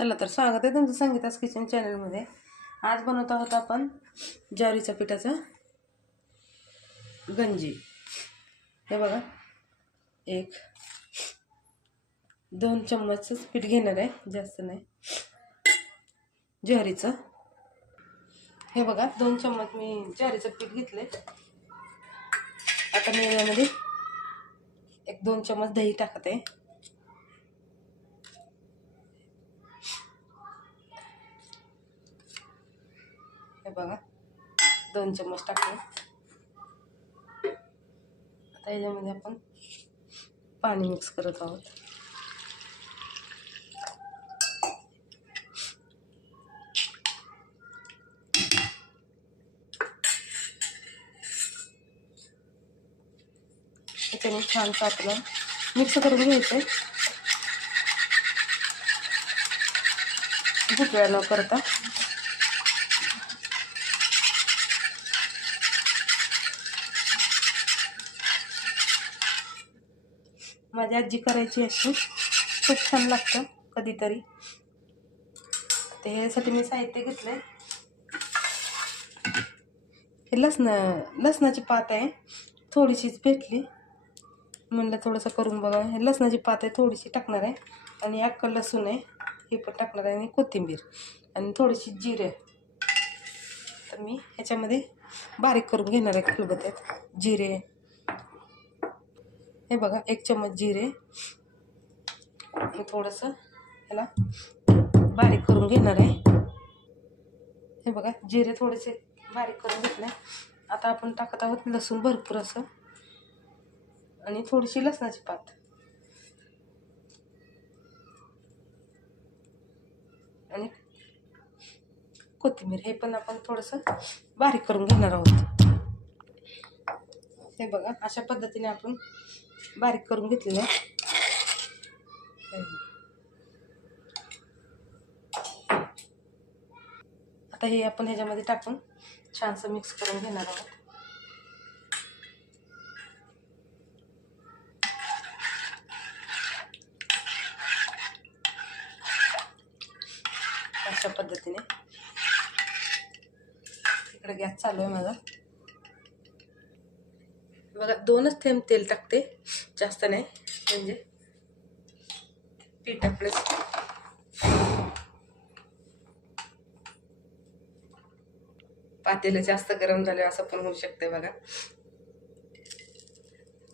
चला तर स्वागत आहे तुमचं संगीतास किचन चॅनलमध्ये. आज बनवत आहोत आपण ज्वारीच्या पिठाचं गंजी. हे बघा एक दोन चम्मचच पीठ घेणार आहे जास्त नाही. ज्वारीचं. हे बघा दोन चम्मच मी ज्वारीचं पीठ घेतले आता मी यामध्ये एक दोन चम्मच दही टाकत. हे बघा. दोन चम्मच टाकले. आता याच्यामध्ये आपण पाणी मिक्स करत आहोत. त्याच्याने छान आपलं मिक्स करून घ्यायचं. आहे गुटळ्या न करता. माझी आजी करायची अशी. खूप छान लागतं कधीतरी. ते ह्यासाठी मी साहित्य घेतलंय. हे लसण लसणाची पात आहे. थोडीशीच भेटली. म्हणलं थोडंसं करून बघा. हे लसणाची पात आहे थोडीशी टाकणार आहे. आणि अक्कल लसूण आहे हे पण टाकणार आहे. आणि कोथिंबीर. आणि थोडीशी जिरे. तर मी ह्याच्यामध्ये बारीक करून घेणार आहे खलबत्यात. जिरे हे बघा एक चम्मच जिरे. हे थोडंसं ह्याला बारीक करून घेणार आहे. हे बघा जिरे थोडेसे बारीक करून घेतले. आता आपण टाकत आहोत लसूण भरपूर असं. आणि थोडीशी लसणाची पात. आणि कोथिंबीर हे पण आपण थोडंसं बारीक करून घेणार आहोत. हे बघा अशा पद्धतीने आपण बारीक करून घेतलेलं आहे. आता हे आपण ह्याच्यामध्ये टाकून छानसं मिक्स करून घेणार आहोत. अशा पद्धतीने. इकडे गॅस चालू आहे माझा. बघा दोनच थेंब तेल टाकते जास्त नाही म्हणजे पीठ आपलं. पातेलं जास्त गरम झाले असं पण होऊ शकते बघा.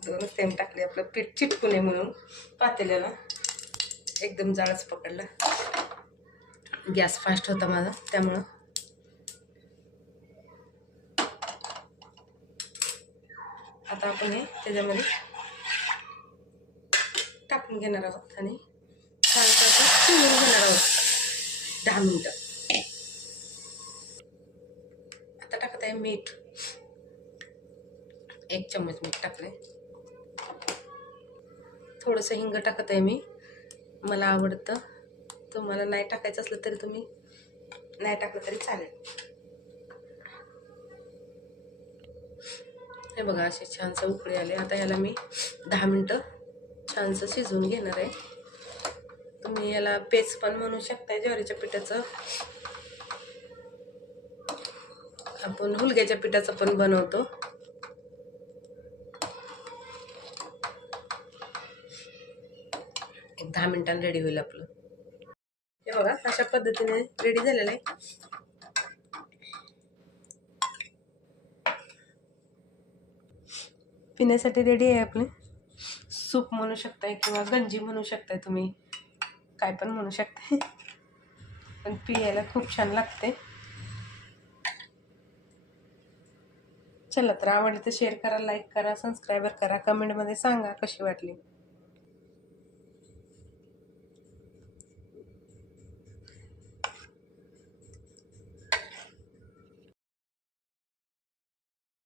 दोनच थेंब टाकले आपलं पीठ चिटकू नये म्हणून पातेल्याला. एकदम जाळच पकडला. गॅस फास्ट होता माझा त्यामुळं आता आपण हे त्याच्यामध्ये टाकून घेणार आहोत आणि छान शिवून घेणार आहोत. दहा मिनटं. आता टाकत आहे मीठ. एक चम्मच मीठ टाकले थोडंसं हिंग टाकत आहे मी. मला आवडतं. तुम्हाला नाही टाकायचं असलं तरी तुम्ही नाही टाकलं तरी चालेल. हे बघा असे छानसं उकळी आले. आता ह्याला मी दहा मिनटं छानसं शिजवून घेणार आहे. तुम्ही याला पेच पण म्हणू शकता ज्वारीच्या पिठाचं. आपण हुलग्याच्या पिठाचं पण बनवतो. एक दहा मिनिटांनी रेडी होईल आपलं. हे बघा अशा पद्धतीने रेडी झालेलं आहे. पिण्यासाठी रेडी आहे आपले. सूप म्हणू शकताय किंवा गंजी म्हणू शकताय तुम्ही. काय पण म्हणू शकताय. पण पियायला खूप छान लागते चला तर आवडली तर शेअर करा लाईक करा सबस्क्राईबर करा कमेंटमध्ये सांगा कशी वाटली.